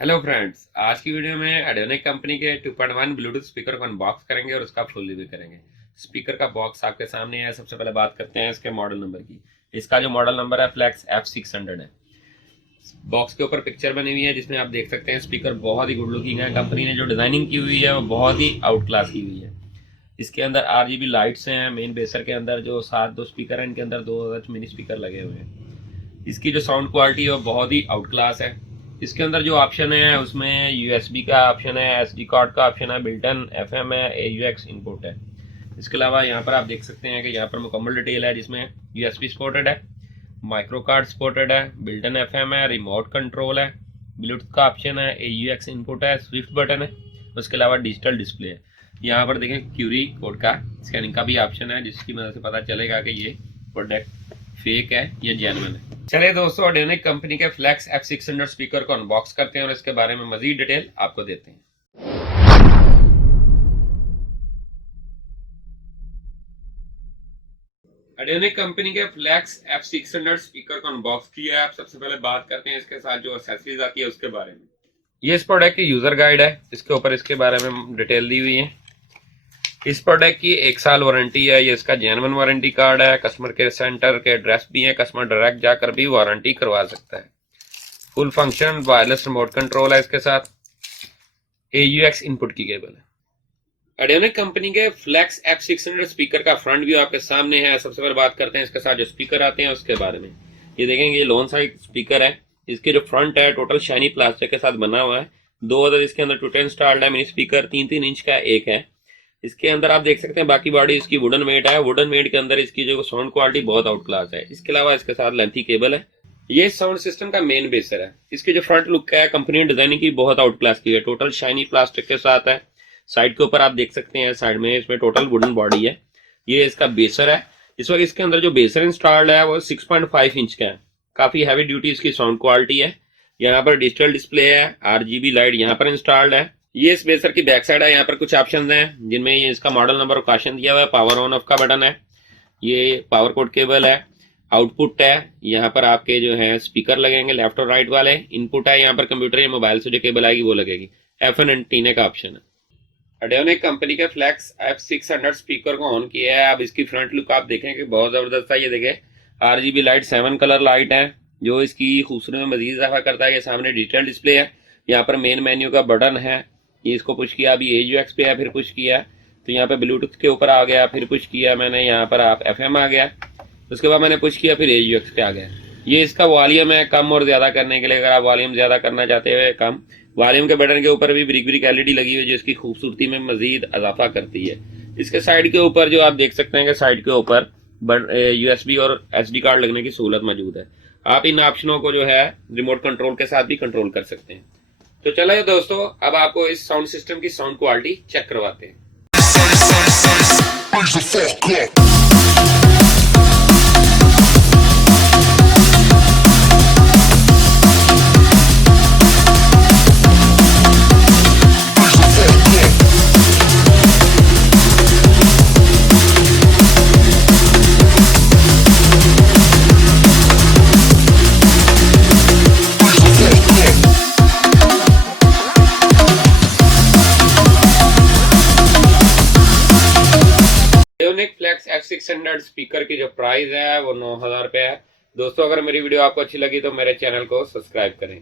Hello friends, आज की video में एडियोनिक कंपनी के 2.1 ब्लूटूथ स्पीकर को अनबॉक्स करेंगे और उसका फुल रिव्यू करेंगे। स्पीकर का बॉक्स आपके सामने है। सबसे पहले बात करते हैं इसके मॉडल नंबर की। इसका जो मॉडल नंबर है फ्लैक्स F600 है। बॉक्स के ऊपर पिक्चर बनी हुई है जिसमें आप देख सकते हैं स्पीकर बहुत ही गुड लुकिंग है। कंपनी ने जो डिजाइनिंग की हुई है वो बहुत ही आउट क्लास की हुई है। इसके अंदर RGB लाइट्स हैं। मेन बेसर के अंदर जो सात दो स्पीकर हैं, इनके अंदर दो मिनी स्पीकर लगे हुए हैं। इसकी जो साउंड क्वालिटी है वो बहुत ही आउट क्लास है। इसके अंदर जो ऑप्शन है उसमें USB का ऑप्शन है, SD कार्ड का ऑप्शन है, बिल्ट इन FM है, AUX इनपुट है। इसके अलावा यहाँ पर आप देख सकते हैं कि यहाँ पर मुकम्मल डिटेल है जिसमें USB सपोर्टेड है, माइक्रो कार्ड सपोर्टेड है, बिल्ट इन FM है, रिमोट कंट्रोल है, ब्लूटूथ का ऑप्शन है, AUX इनपुट है, स्विफ्ट बटन है। उसके अलावा डिजिटल डिस्प्ले है। यहाँ पर देखें क्यूरी कोड का स्कैनिंग का भी ऑप्शन है जिसकी मदद से पता चलेगा कि ये प्रोडक्ट फेक है या जेन्युइन है। चलिए दोस्तों, एडियोनिक कंपनी के फ्लैक्स F600 स्पीकर को अनबॉक्स करते हैं और इसके बारे में मजीद डिटेल आपको देते हैं। एडियोनिक कंपनी के फ्लैक्स F600 स्पीकर को अनबॉक्स किया है। आप सबसे पहले बात करते हैं इसके साथ जो एक्सेसरीज आती है उसके बारे में। ये इस प्रोडक्ट की यूजर गाइड है। इसके ऊपर इसके बारे में डिटेल दी हुई है। इस प्रोडक्ट की 1 साल वारंटी है। ये इसका जेन्युइन वारंटी कार्ड है। कस्टमर केयर सेंटर के एड्रेस भी है। कस्टमर डायरेक्ट जाकर भी वारंटी करवा सकता है। Full function wireless remote control है। इसके साथ AUX इनपुट की केबल है। एडियोनिक कंपनी के फ्लैक्स F600 स्पीकर का फ्रंट व्यू आपके सामने है। सबसे पहले बात करते हैं इसके साथ जो स्पीकर आते हैं उसके बारे में। ये देखेंगे ये लॉन्ग साइड स्पीकर है। इसके जो फ्रंट है टोटल शाइनी प्लास्टिक के साथ बना हुआ है। 2 अदर इसके अंदर 210 इंस्टॉल्ड है। मिनी स्पीकर 3-3 इंच का एक है। इसके अंदर आप देख सकते हैं बाकी बॉडी इसकी वुडन मेड है। वुडन मेड के अंदर इसकी जो साउंड क्वालिटी बहुत आउट क्लास है। इसके अलावा इसके साथ लेंथी केबल है। ये साउंड सिस्टम का मेन बेसर है। इसकी जो फ्रंट लुक है कंपनी ने डिजाइनिंग की बहुत आउट क्लास की है। टोटल शाइनी प्लास्टिक के साथ है। साइड के ऊपर आप देख सकते हैं साइड में इसमें टोटल वुडन बॉडी है। ये इसका बेसर है। इस वक्त इसके अंदर जो बेसर इंस्टॉल्ड है वो 6.5 इंच का है। काफी हैवी ड्यूटी इसकी साउंड क्वालिटी है। यहाँ पर डिजिटल डिस्प्ले है। RGB लाइट यहाँ पर इंस्टॉल्ड है। ये इस बेसर की बैक साइड है। यहाँ पर कुछ ऑप्शन हैं जिनमें ये इसका मॉडल नंबर और कॉशन दिया हुआ है। पावर ऑन ऑफ का बटन है। ये पावर कोड केबल है। आउटपुट है। यहाँ पर आपके जो है स्पीकर लगेंगे लेफ्ट और राइट वाले। इनपुट है। यहाँ पर कंप्यूटर या मोबाइल से जो केबल आएगी वो लगेगी। FN एंटीना का ऑप्शन है। एडियोनिक कंपनी के फ्लैक्स F600 स्पीकर को ऑन किया है। अब इसकी फ्रंट लुक आप देखें कि बहुत जबरदस्त है। ये देखें RGB लाइट 7 कलर लाइट है जो इसकी खूबसूरती में मजीद इजाफा करता है। ये सामने डिजिटल डिस्प्ले है। यहाँ पर मेन मेन्यू का बटन है। ये इसको पुश किया, अभी AUX पे है, फिर पुश किया तो यहाँ पे ब्लूटूथ के ऊपर आ गया, फिर पुश किया मैंने, यहाँ पर आप FM आ गया। उसके बाद मैंने पुश किया, फिर AUX पे आ गया। ये इसका वॉल्यूम है कम और ज्यादा करने के लिए। अगर आप वॉल्यूम ज्यादा करना चाहते हैं कम, वॉल्यूम के बटन के ऊपर भी ब्रिक ब्रिक LED लगी हुई है जो इसकी खूबसूरती में मजीद इजाफा करती है। इसके साइड के ऊपर जो आप देख सकते हैं कि साइड के ऊपर USB और SD कार्ड लगने की सहूलत मौजूद है। आप इन ऑप्शनों को जो है रिमोट कंट्रोल के साथ भी कंट्रोल कर सकते हैं। तो चलिए दोस्तों, अब आपको इस साउंड सिस्टम की साउंड क्वालिटी चेक करवाते हैं। एडियोनिक फ्लैक्स F600 स्पीकर की जो प्राइस है वो 9,000 रुपये है। दोस्तों, अगर मेरी वीडियो आपको अच्छी लगी तो मेरे चैनल को सब्सक्राइब करें,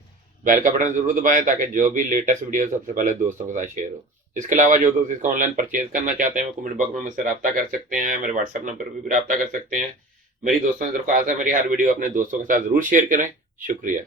बेल का बटन जरूर दबाएं ताकि जो भी लेटेस्ट वीडियो सबसे पहले दोस्तों के साथ शेयर हो। इसके अलावा जो दोस्त इसका ऑनलाइन परचेज करना चाहते हैं वो कमेंट बॉक्स में मुझसे रब्ता कर सकते हैं। मेरे व्हाट्सएप नंबर पर भी रब्ता कर सकते हैं। मेरी दोस्तों से दरख्वास्त है मेरी हर वीडियो अपने दोस्तों के साथ जरूर शेयर करें। शुक्रिया।